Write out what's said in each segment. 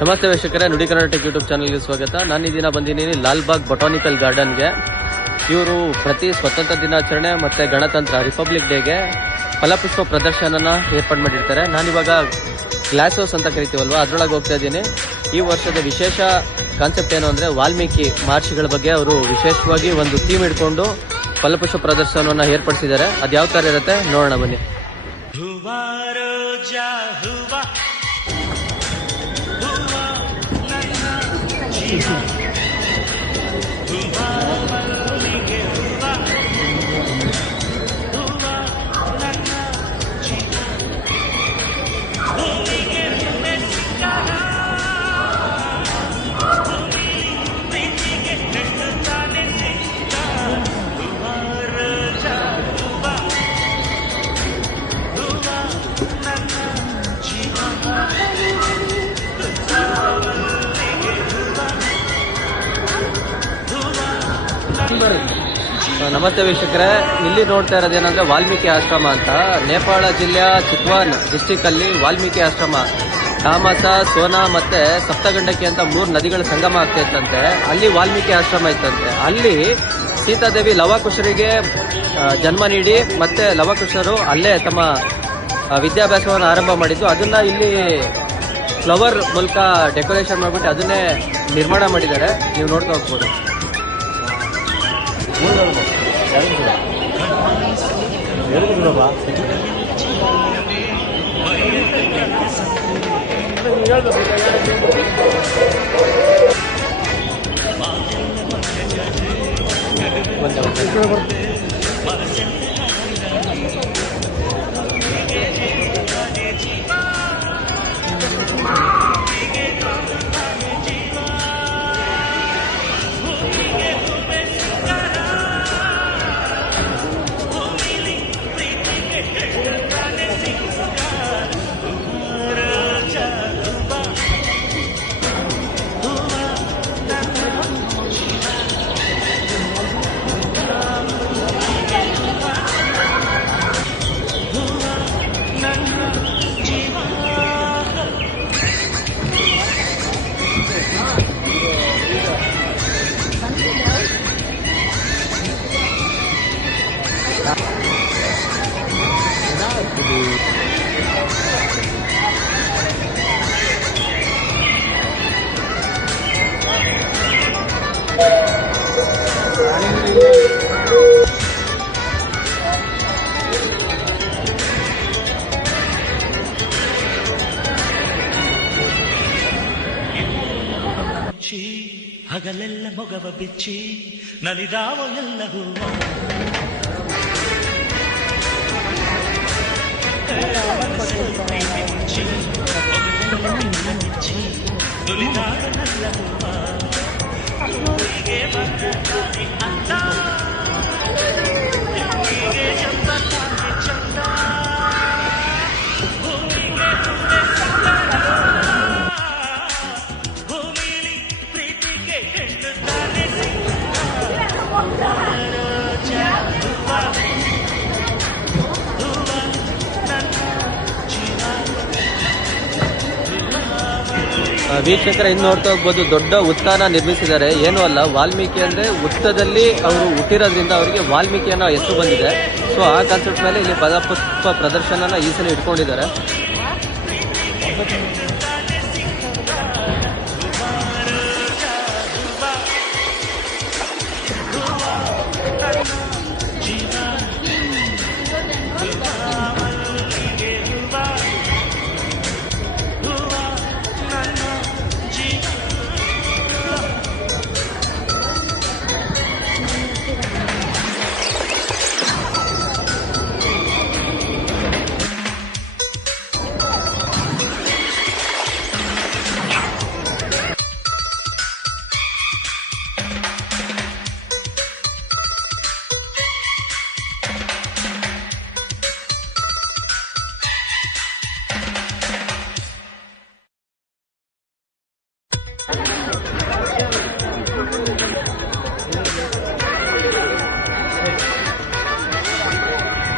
ನಮಸ್ತೆ ವೀಕ್ಷಕರೇ, ನುಡಿ ಕನ್ನಡ ಟೆಕ್ ಯೂಟ್ಯೂಬ್ ಚಾನಲ್ಗೆ ಸ್ವಾಗತ. ನಾನು ಈ ದಿನ ಬಂದಿದ್ದೀನಿ ಲಾಲ್ಬಾಗ್ ಬೊಟಾನಿಕಲ್ ಗಾರ್ಡನ್ಗೆ. ಇವರು ಪ್ರತಿ ಸ್ವತಂತ್ರ ದಿನಾಚರಣೆ ಮತ್ತು ಗಣತಂತ್ರ ರಿಪಬ್ಲಿಕ್ ಡೇಗೆ ಫಲಪುಷ್ಪ ಪ್ರದರ್ಶನನ ಏರ್ಪಾಡು ಮಾಡಿರ್ತಾರೆ. ನಾನಿವಾಗ ಗ್ಲಾಸ್ ಹೌಸ್ ಅಂತ ಕರಿತೀವಲ್ವ, ಅದರೊಳಗೆ ಹೋಗ್ತಾ ಇದ್ದೀನಿ. ಈ ವರ್ಷದ ವಿಶೇಷ ಕಾನ್ಸೆಪ್ಟ್ ಏನು ಅಂದರೆ ವಾಲ್ಮೀಕಿ ಮಹರ್ಷಿಗಳ ಬಗ್ಗೆ ಅವರು ವಿಶೇಷವಾಗಿ ಒಂದು ಥೀಮ್ ಇಟ್ಕೊಂಡು ಫಲಪುಷ್ಪ ಪ್ರದರ್ಶನವನ್ನು ಏರ್ಪಡಿಸಿದ್ದಾರೆ. ಅದು ಯಾವ ಥರ ಇರುತ್ತೆ ನೋಡೋಣ ಬನ್ನಿ. ನಮಸ್ತೆ ವೀಕ್ಷಕರೇ, ಇಲ್ಲಿ ನೋಡ್ತಾ ಇರೋದೇನಂದ್ರೆ ವಾಲ್ಮೀಕಿ ಆಶ್ರಮ ಅಂತ. ನೇಪಾಳ ಜಿಲ್ಲೆಯ ಚಿತ್ವಾನ್ ಡಿಸ್ಟಿಕ್ ಅಲ್ಲಿ ವಾಲ್ಮೀಕಿ ಆಶ್ರಮ, ತಾಮಸ, ಸೋನಾ ಮತ್ತೆ ಸಪ್ತಗಂಡಕಿ ಅಂತ 3 ನದಿಗಳ ಸಂಗಮ ಆಗ್ತಾ ಇತ್ತಂತೆ. ಅಲ್ಲಿ ವಾಲ್ಮೀಕಿ ಆಶ್ರಮ ಇತ್ತಂತೆ. ಅಲ್ಲಿ ಸೀತಾದೇವಿ ಲವಕುಶರಿಗೆ ಜನ್ಮ ನೀಡಿ ಮತ್ತೆ ಲವಕುಶರು ಅಲ್ಲೇ ತಮ್ಮ ವಿದ್ಯಾಭ್ಯಾಸವನ್ನು ಆರಂಭ ಮಾಡಿದ್ದು. ಅದನ್ನ ಇಲ್ಲಿ ಫ್ಲವರ್ ಮೂಲಕ ಡೆಕೋರೇಷನ್ ಮಾಡಿಬಿಟ್ಟು ಅದನ್ನೇ ನಿರ್ಮಾಣ ಮಾಡಿದ್ದಾರೆ. ನೀವು ನೋಡ್ತಾ ಹೋಗ್ಬೋದು. ಹಗಲೆಲ್ಲ ಮೊಗವ ಬಿಚ್ಚಿ ನಲಿದಾವ ಎಲ್ಲ ಹೂವ ನುಲಿದಾವ ಎಲ್ಲ ಹೂವ ಹೂವಿಗೆ ಬಂದಾನೆ ಅಂತ ಹೂವಿಗೆ ಚಂದ ಚಂದ ವೀಕ್ಷಕರ ಇನ್ನು ನೋಡ್ತಾ ಹೋಗ್ಬೋದು, ದೊಡ್ಡ ಉತ್ಥಾನ ನಿರ್ಮಿಸಿದ್ದಾರೆ. ಏನೂ ಅಲ್ಲ, ವಾಲ್ಮೀಕಿ ಅಂದರೆ ಉತ್ತದಲ್ಲಿ ಅವರು ಹುಟ್ಟಿರೋದ್ರಿಂದ ಅವರಿಗೆ ವಾಲ್ಮೀಕಿ ಅನ್ನೋ ಹೆಸರು ಬಂದಿದೆ. ಸೊ ಆ ಕಾನ್ಸೆಪ್ಟ್ ಮೇಲೆ ಇಲ್ಲಿ ಫಲಪುಷ್ಪ ಪ್ರದರ್ಶನನ ಈ ಸಲ ಇಟ್ಕೊಂಡಿದ್ದಾರೆ.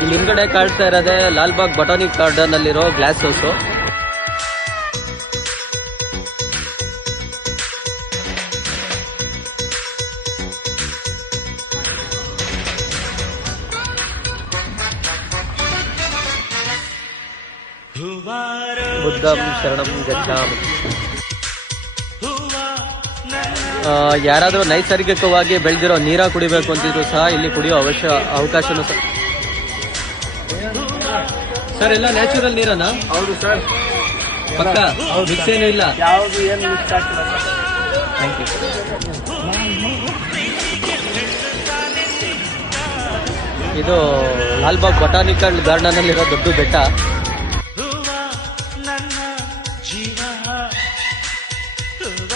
ಇಲ್ಲಿ ಹಿಂದ್ಗಡೆ ಕಾಣ್ತಾ ಇರೋದೇ ಲಾಲ್ಬಾಗ್ ಬೊಟಾನಿಕ್ ಗಾರ್ಡನ್ ಅಲ್ಲಿರೋ ಗ್ಲಾಸ್ ಹೌಸು. ಬುದ್ಧಂ ಶರಣಂ ಗಚ್ಚಾಮಿ. ಹೂವ ನನ್ನ ಯಾರಾದರೂ ನೈಸರ್ಗಿಕವಾಗಿ ಬೆಳೆದಿರೋ ನೀರ ಕುಡಿಬೇಕು ಅಂತಿದ್ರು ಸಹ ಇಲ್ಲಿ ಕುಡಿಯೋ ಅವಕಾಶನೂ ಸಹ. ಸರ್ ಎಲ್ಲ ನ್ಯಾಚುರಲ್ ನೀರನ್ನ ಹೌದು ಸರ್, ಪಕ್ಕ ಮಿಕ್ಸ್ ಏನೂ ಇಲ್ಲ. ಯಾವುದು ಏನು ಮಿಕ್ಸ್ ಆಗ್ತಿಲ್ಲ ಸರ್. Thank you. ಇದು ಲಾಲ್ಬಾಗ್ ಬೊಟಾನಿಕಲ್ ಗಾರ್ಡನ್ ಅಲ್ಲಿರೋ ದೊಡ್ಡ ಬೆಟ್ಟ. ಹೂವ ನನ್ನ ಜೀವ ಹೂವ